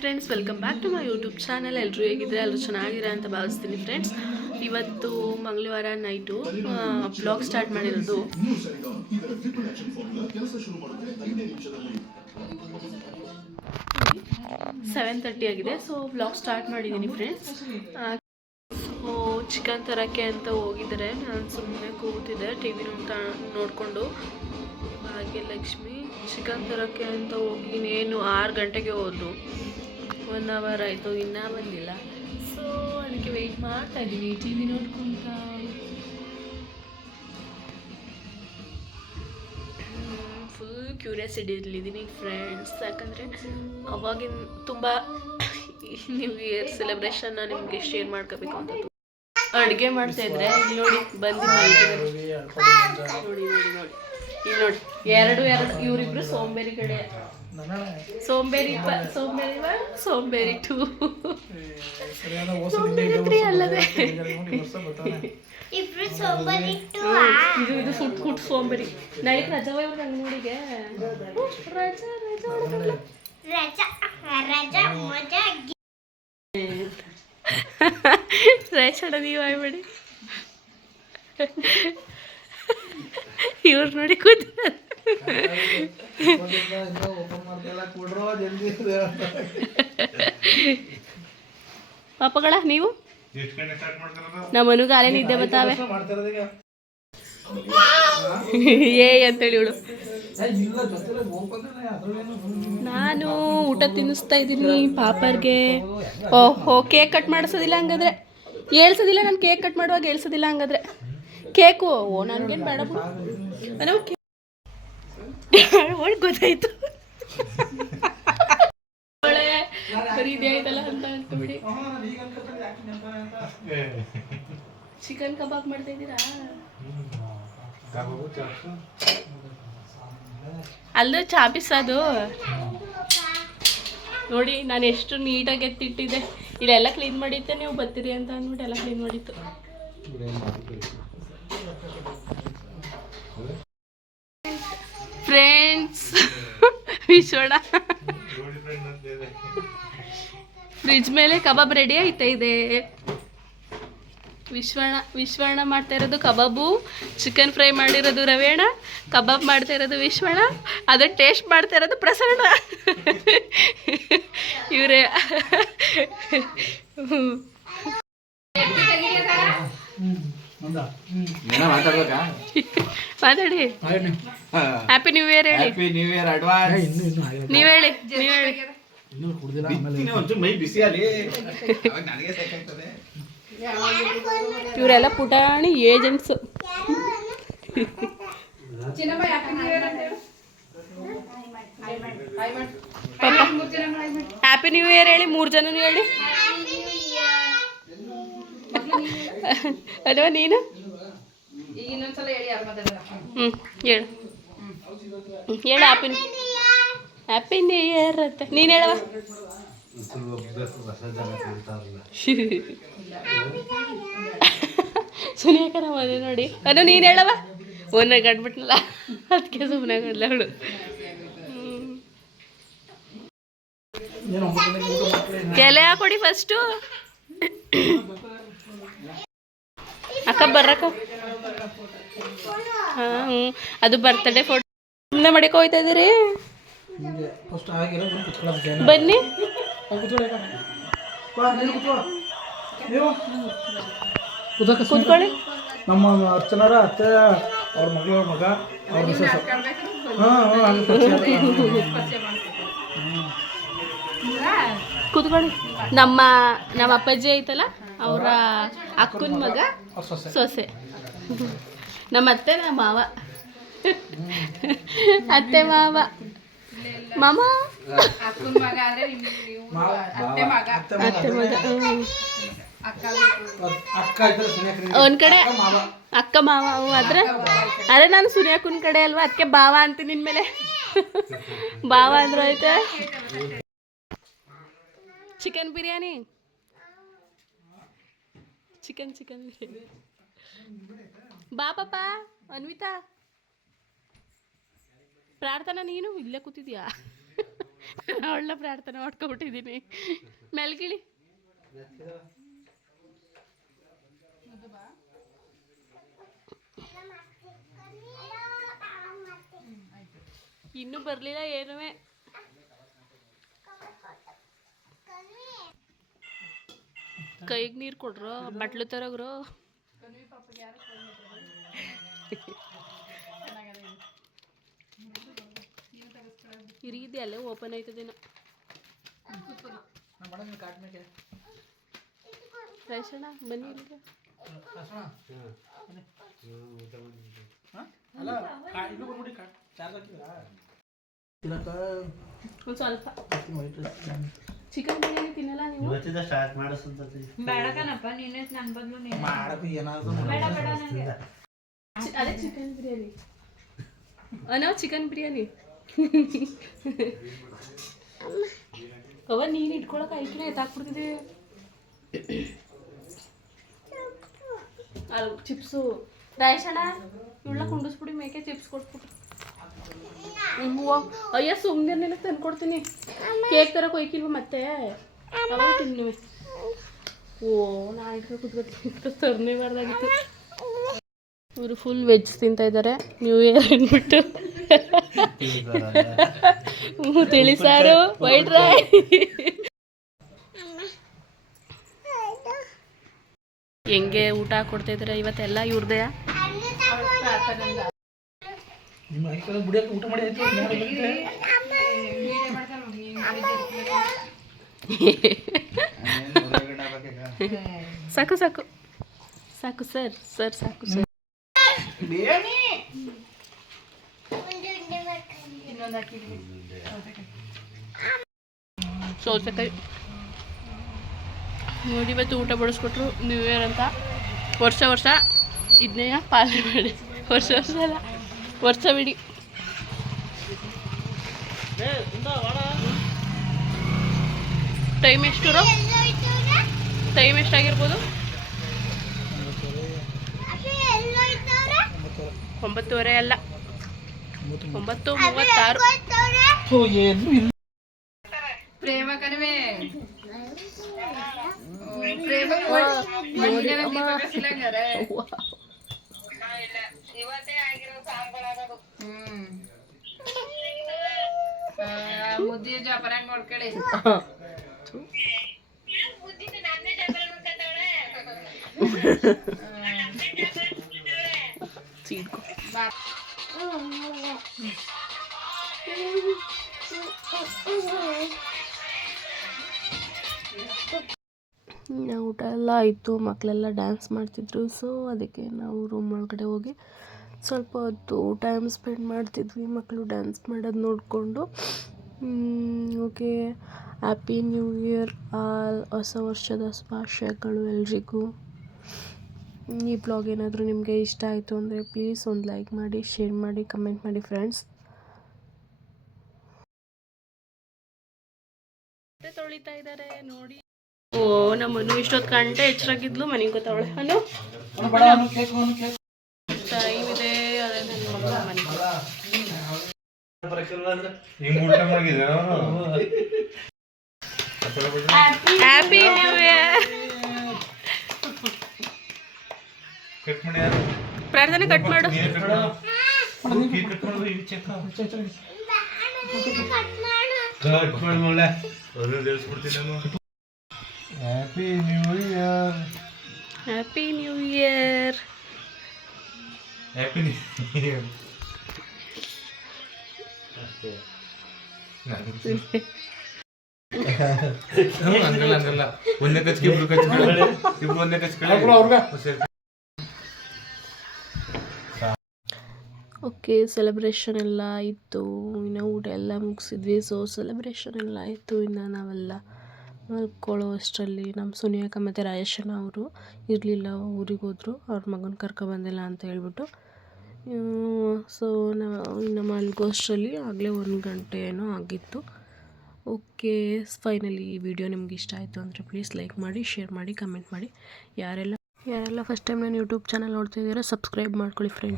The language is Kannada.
Friends welcome back to my YouTube channel ಎಲ್ಲರೂ ಹೇಗಿದ್ರೆ ಎಲ್ಲರೂ ಚೆನ್ನಾಗಿರ ಅಂತ ಭಾವಿಸ್ತೀನಿ ಫ್ರೆಂಡ್ಸ್ ಇವತ್ತು ಮಂಗಳವಾರ ನೈಟು ಬ್ಲಾಗ್ ಸ್ಟಾರ್ಟ್ ಮಾಡಿರೋದು. ಸೆವೆನ್ ತರ್ಟಿ ಆಗಿದೆ ಸೊ ಬ್ಲಾಗ್ ಸ್ಟಾರ್ಟ್ ಮಾಡಿದ್ದೀನಿ ಫ್ರೆಂಡ್ಸ್ ಚಿಕನ್ ತರೋಕ್ಕೆ ಅಂತ ಹೋಗಿದ್ದಾರೆ. ನಾನು ಸುಮ್ಮನೆ ಕೂತಿದ್ದೆ ಟಿ ವಿ ನೋಡಿಕೊಂಡು. ಭಾಗ್ಯಲಕ್ಷ್ಮಿ ಚಿಕನ್ ತರೋಕ್ಕೆ ಅಂತ ಹೋಗಿ ಇನ್ನೇನು ಆರು ಗಂಟೆಗೆ ಹೋದ್ರು. ಒನ್ ಅವರ್ ಆಯಿತು ಇನ್ನೂ ಬಂದಿಲ್ಲ. ಸೊ ಅದಕ್ಕೆ ವೆಯ್ಟ್ ಮಾಡ್ತಾ ಇದ್ದೀನಿ. ಟಿ ವಿ ನೋಡ್ಕೊಂತ. ಫುಲ್ ಕ್ಯೂರಿಯಾಸಿಟಿಲಿದ್ದೀನಿ ಫ್ರೆಂಡ್ಸ್ ಯಾಕಂದರೆ ಅವಾಗಿನ ತುಂಬ ನ್ಯೂ ಇಯರ್ ಸೆಲೆಬ್ರೇಷನ್ನ ನಿಮಗೆ ಶೇರ್ ಮಾಡ್ಕೋಬೇಕು ಅಂತ ಅಡುಗೆ ಮಾಡ್ತಾ ಇದ್ರೆ. ಇಲ್ಲಿ ನೋಡಿ ಬಂದು ನೋಡಿ ನೋಡಿ ನೋಡಿ. ಇಲ್ಲಿ ನೋಡಿ. ಎರಡು ಎರಡು. ಇವರಿಬ್ರು ಸೋಂಬೇರಿ ಕಡೆ. ಸೋಂಬೇರಿ ಸೋಂಬೇರಿ ಒನ್ ಸೋಂಬೇರಿ ಟೂ. ಸೋಂಬೇರಿ ತ್ರೀ ಅಲ್ಲದೆ. ಇದು ಇದು ಫುಟ್ ಫುಟ್ ಸೋಂಬೇರಿ. ನೈಟ್ ರಜಾವ ಇವ್ರು ನಂಗೆ ನೋಡಿಗೆ. ರಜಾ ರಜಾ ರಜಾ ರಜ ರಜ ಮಜಾ ರೈಸಡ ನೀವು ಆಗ್ಬೇಡಿ ಇವ್ರು ನೋಡಿ ಕೂತ ಪಾಪಗಳ, ನೀವು? ನಮ್ಮ ಮನುಗ ಅಲೆ ನಿದ್ದೆ ಬತ್ತಾವೆ. ಏ, ಅಂತೇಳಿ ಇವಳು ನಾನು ಊಟ ತಿನ್ನಿಸ್ತಾ ಇದ್ದೀನಿ ಪಾಪರ್ಗೆ. ಓಹೋ, ಕೇಕ್ ಕಟ್ ಮಾಡಿಸೋದಿಲ್ಲ ಹಂಗಾದ್ರೆ. ಹೇಳ್ಸೋದಿಲ್ಲ ನಾನು ಕೇಕ್ ಕಟ್ ಮಾಡುವಾಗ ಹೇಳ್ಸೋದಿಲ್ಲ ಹಂಗಾದ್ರೆ. ಕೇಕು. ಓ, ನನಗೇನು ಬೇಡ ನಾವು ಗೊತ್ತಾಯ್ತು ಚಿಕನ್ ಕಬಾಬ್ ಮಾಡ್ತಾ ಇದ್ದೀರಾ? ಅಲ್ಲೂ ಚಾಪಿಸ್ ಅದು ನೋಡಿ, ನಾನು ಎಷ್ಟು ನೀಟಾಗಿ ಎತ್ತಿಟ್ಟಿದ್ದೆ. ಇಲ್ಲೆಲ್ಲ ಕ್ಲೀನ್ ಮಾಡಿದ್ದೆ, ನೀವು ಬರ್ತೀರಿ ಅಂತ ಅಂದ್ಬಿಟ್ಟು ಎಲ್ಲ ಕ್ಲೀನ್ ಮಾಡಿತ್ತು. ಫ್ರೆಂಡ್ಸ್ ವಿಶ್ವಣ ಫ್ರಿಜ್ ಮೇಲೆ ಕಬಾಬ್ ರೆಡಿ ಆಯ್ತಾ ಇದೆ? ವಿಶ್ವಣ ವಿಶ್ವಣ ಮಾಡ್ತಾ ಇರೋದು ಕಬಾಬು ಚಿಕನ್ ಫ್ರೈ ಮಾಡಿರೋದು ರವೇಣ, ಕಬಾಬ್ ಮಾಡ್ತಾ ಇರೋದು ವಿಶ್ವಣ ಅದು ಟೇಸ್ಟ್ ಮಾಡ್ತಾ ಇರೋದು ಪ್ರಸರಣ ಇವರೇ. ಮಾತಾಡ್ಬೇಕಾ ಮಾತಾಡಿ. ಹ್ಯಾಪಿ ನ್ಯೂ ಇಯರ್ ಹೇಳಿ. ಹ್ಯಾಪಿ ನ್ಯೂ ಇಯರ್ ಅಡ್ವಾನ್ಸ್ ನೀವು ಹೇಳಿ ನೀವು ಹೇಳಿ. ಒಂಚೂರು ಮೈ ಬಿಸಿ ಅಲ್ಲಿ ಅವಾಗ ನನಗೆ ಸಾಕಾಗ್ತದೆ ಇವರೆಲ್ಲ ಪುಟಾಣಿ ಏಜೆಂಟ್ಸು ಹ್ಯಾಪಿ ನ್ಯೂ ಇಯರ್ ಹೇಳಿ ಮೂರು ಜನನು ಹೇಳಿ. ಅಲ್ವಾ ನೀನು? ಹ್ಞೂ ಹೇಳು ಹೇಳು. ಹ್ಯಾಪಿ ಹ್ಯಾಪಿ ನ್ಯೂ ಇಯರ್ ಅಂತ. ನೀನು ಹೇಳವ ಸುನಿಯಾಕರ ಮನೆ ನೋಡಿ. ಅದು ನೀನು ಹೇಳವ ಒನ್ನ ಗಡ್ಬಿಟ್ನಲ್ಲ ಅದಕ್ಕೆ ಸುಮ್ಮನೆ ಗಡ್ಲ ಅವಳು. ಎಲೆ ಹಾಕೊಡಿ ಫಸ್ಟು ಅಕ್ಕ ಬರಕ್ಕ ಹಾಂ ಹ್ಞೂ ಅದು ಬರ್ತಡೇ ಫೋಟೋ ಸುಮ್ಮನೆ ಮಾಡಕ್ಕೆ ಹೋಯ್ತಾ ಇದ್ದೀರಿ ಬನ್ನಿ. ಕೂತ್ಕೊಳ್ಳಿ ನಮ್ಮ ಅರ್ಚನಾರ ಅತ್ತೆ ಅವ್ರ ಮಗಳ ಮಗ ಅವ್ರ ಮಿಸಸ್ ಹಾಂ ಹಾಂ. ಕೂತ್ಕೊಳ್ಳಿ. ನಮ್ಮ ನಮ್ಮ ಅಪ್ಪಾಜಿ ಐತಲ್ಲ? ಅವರ ಅಕ್ಕನ ಮಗ ಸೊಸೆ. ನಮ್ಮ ಅತ್ತೆ ನಮ್ಮ ಮಾವ. ಅತ್ತೆ ಮಾವ. ಮಾಮ? ಅತ್ತೆ ಮಗ. ಒಂದ್ ಕಡೆ ಅಕ್ಕ ಮಾವ. ಆದ್ರೆ ಅದೇ ನಾನು ಸುನಿಯಾಕುನ್ ಕಡೆ ಅಲ್ವಾ? ಅದಕ್ಕೆ ಭಾವ ಅಂತ ನಿನ್ಮೇಲೆ ಭಾವ ಅಂದ್ರೆ ಐತೆ ಚಿಕನ್ ಬಿರಿಯಾನಿ? ಚಿಕನ್ ಚಿಕನ್ ಬಾ ಪಾಪ, ಅನ್ವಿತಾ. ಪ್ರಾರ್ಥನಾ ನೀನು? ಇಲ್ಲೇ ಕೂತಿದ್ಯಾ? ಒಳ್ಳೆ ಪ್ರಾರ್ಥನೆ ಮಾಡ್ಕೊಬಿಟ್ಟಿದ್ದೀನಿ ಮೆಲ್ಗಿಳಿ. ಇನ್ನೂ ಬರಲಿಲ್ಲ ಏನುವೆ ಕೈಗೆ ನೀರು ಕೊಡ್ರು ಬಟ್ಲು ತರಗ್ರು. ಇರಿಗಿದೆ ಅಲ್ಲೇ ಓಪನ್ ಆಯ್ತದೇನ ರೈಸಣ್ಣ ಬನ್ನಿ ಇಲ್ಲಿಗೆ. ಒಂದು ಸ್ವಲ್ಪ. ಚಿಕನ್ ಬಿರಿಯಾನಿ ತಿನ್ನಲ್ಲ ನೀವು? ಇವತ್ತಿಂದ ಸ್ಟಾರ್ಟ್ ಮಾಡಿಸ್ತಂತತಿ ಬೇಡಕನಪ್ಪ ನೀನೇ ನನ್ನ ಬದಲು ನೀನು. ಮಾಡಕ್ಕೆ ಏನಾದರೂ ಬೇಡ ಬೇಡ ನನಗೆ ಅದೇ ಚಿಕನ್ ಬಿರಿಯಾನಿ. ಅನೋ ಚಿಕನ್ ಬಿರಿಯಾನಿ. ಅವ ನೀನು ಇಟ್ಕೊಳಕ್ ಆಯ್ಕಿಲ್ಲ ಎತ್ತಾಕ್ಬಿಡ್ತಿದ್ದೆ ಅಲ್ಲ ಚಿಪ್ಸು. ರಾಯಶಣ್ಣ ಇವಳ ಕುಂಡಿಸ್ಬಿಡಿ ಮೇಕೆ ಚಿಪ್ಸ್ ಕೊಟ್ಬಿಟ್ಟು ಹೂವು. ಅಯ್ಯ ಸುಮ್ಮನೆ ನಿನಗೆ ತಂದು ಕೊಡ್ತೀನಿ ಕೇಕ್ ತರಕ್ಕೆ ಹೋಯ್ಕಿಲ್ವ ಮತ್ತೆ? ಅವಾಗ ತಿನ್ನಿ. ಓ ನಾಲ್ಕು ಕುತ್ಕೊತೀನಿ. ತರನೇ ಬಾರ್ದಾಗಿತ್ತು ಇವರು ಫುಲ್ ವೆಜ್ ತಿಂತಾ ಇದ್ದಾರೆ ನ್ಯೂ ಇಯರ್ ಅಂದ್ಬಿಟ್ಟು. ಹ್ಞೂ ತಿಳಿ ಸಾರು ವೈಟ್ ರೈ ಹೆಂಗೆ ಊಟ ಕೊಡ್ತಾ ಇದ್ದಾರೆ ಇವತ್ತೆಲ್ಲ ಇವ್ರದೇ ನಿಮ್ಮ ಐಕಲ್ ಬಿಡಿಯಕ್ಕೆ ಊಟ ಮಾಡಿ ಆಯ್ತು ನಾಳೆ ಬಂದ್ರೆ? ಸಾಕು ಸಾಕು. ಸಾಕು ಸರ್ ಸರ್ ಸಾಕು ಸರ್. ಸೌತೆಕಾಯಿ. ನೋಡಿ ಇವತ್ತು ಊಟ ಬಡಿಸ್ಕೊಟ್ರು ನ್ಯೂ ಇಯರ್ ಅಂತ. ವರ್ಷ ವರ್ಷ ಇದನ್ನೇ ಪಾಲನೆ ಮಾಡಿ. ವರ್ಷ ವರ್ಷ ಅಲ್ಲ. ವರ್ಷ ಬಿಡಿ. ಟೈಮ್ ಎಷ್ಟು ಟೈಮ್ ಎಷ್ಟಾಗಿರ್ಬೋದು ಒಂಬತ್ತುವರೆ ಅಲ್ಲ. ಒಂಬತ್ತು ಮೂವತ್ತಾರು. ಪ್ರೇಮ ಕಣಿವೆ ಪ್ರೇಮ ಊಟ ಎಲ್ಲ ಆಯಿತು ಮಕ್ಕಳೆಲ್ಲ ಡ್ಯಾನ್ಸ್ ಮಾಡ್ತಿದ್ರು ಸೊ ಅದಕ್ಕೆ ನಾವು ರೂಮ್ ಒಳಗಡೆ ಹೋಗಿ ಸ್ವಲ್ಪ ಹೊತ್ತು ಟೈಮ್ ಸ್ಪೆಂಡ್ ಮಾಡ್ತಿದ್ವಿ ಮಕ್ಕಳು ಡ್ಯಾನ್ಸ್ ಮಾಡೋದು ನೋಡಿಕೊಂಡು. Okay happy new year all ಹೊಸ ವರ್ಷದ ಶುಭಾಶಯಗಳು ಎಲ್ರಿಗೂ. ಈ ಬ್ಲಾಗ್ ಏನಾದರೂ ನಿಮಗೆ ಇಷ್ಟ ಆಯಿತು ಅಂದರೆ ಪ್ಲೀಸ್ ಒಂದು ಲೈಕ್ ಮಾಡಿ ಶೇರ್ ಮಾಡಿ ಕಮೆಂಟ್ ಮಾಡಿ ಫ್ರೆಂಡ್ಸ್ ತೊಳಿತಾ ಇದ್ದಾರೆ ನೋಡಿ. ಓ ನಮ್ಮನ್ನು ಇಷ್ಟೊತ್ತು ಗಂಟೆ ಎಚ್ಚರಾಗಿದ್ಲು ಮನೆಗೆ ಗೊತ್ತಾವಳೆ. Anu? Happy new year cut ಮಾಡಿ ಯಾರು ಪ್ರಾರ್ಥನೆ ಕಟ್ ಮಾಡು ನೀರ್ ಕಟ್ ಮಾಡು ನೀರ್ ಕಟ್ ಮಾಡು ಇದು ಚೆಕ್ ಕಟ್ ಮಾಡಿ ಮೊಳ್ಳೆ ಅದು ದೇಲ್ಸ್ಬಿಡ್ತೀನಿ ನಾನು happy new year happy new year happy new year ಅಷ್ಟೇ ಹಂಗಲ್ಲ ಹಂಗಲ್ಲ. ಒಂದೇ ಕಚ್ಗೆ ಇಬ್ರು ಕಚ್ಕೊಳ್ಳಿ ಇಬ್ರು ಒಂದೇ ಕಚ್ಕೊಳ್ಳಿ ಅವ್ರ್ಗ. ಸರಿ. ಓಕೆ ಸೆಲೆಬ್ರೇಷನ್ ಎಲ್ಲ ಆಯಿತು. ಇನ್ನು ಊಟ ಎಲ್ಲ ಮುಗಿಸಿದ್ವಿ. ಸೊ ಸೆಲೆಬ್ರೇಷನ್ ಎಲ್ಲ ಆಯಿತು. ಇನ್ನು ನಾವೆಲ್ಲ ಮಲ್ಕೊಳ್ಳೋ ಅಷ್ಟರಲ್ಲಿ ನಮ್ಮ ಸುನಿಯಕ್ಕ ಮತ್ತು ರಾಯಶನ ಅವರು ಇರಲಿಲ್ಲ ಊರಿಗೆ ಹೋದರು ಅವ್ರ ಮಗನ ಕರ್ಕೊಬಂದಿಲ್ಲ ಅಂತ ಹೇಳ್ಬಿಟ್ಟು ಸೊ ನಾವು ಇನ್ನು ಮಲ್ಗೋ ಆಗಲೇ ಒಂದು ಗಂಟೆ ಏನೋ ಆಗಿತ್ತು. ಓಕೆ, ಫೈನಲಿ ಈ ವಿಡಿಯೋ ನಿಮ್ಗೆ ಇಷ್ಟ ಆಯಿತು ಅಂದರೆ ಪ್ಲೀಸ್ ಲೈಕ್ ಮಾಡಿ, ಶೇರ್ ಮಾಡಿ, ಕಮೆಂಟ್ ಮಾಡಿ. ಯಾರೆಲ್ಲ ಯಾರೆಲ್ಲ ಫಸ್ಟ್ ಟೈಮ್ ನಾನು ಯೂಟ್ಯೂಬ್ ಚಾನಲ್ ನೋಡ್ತಿದ್ದೀರಾ ಸಬ್ಸ್ಕ್ರೈಬ್ ಮಾಡ್ಕೊಳ್ಳಿ ಫ್ರೆಂಡ್ಸ್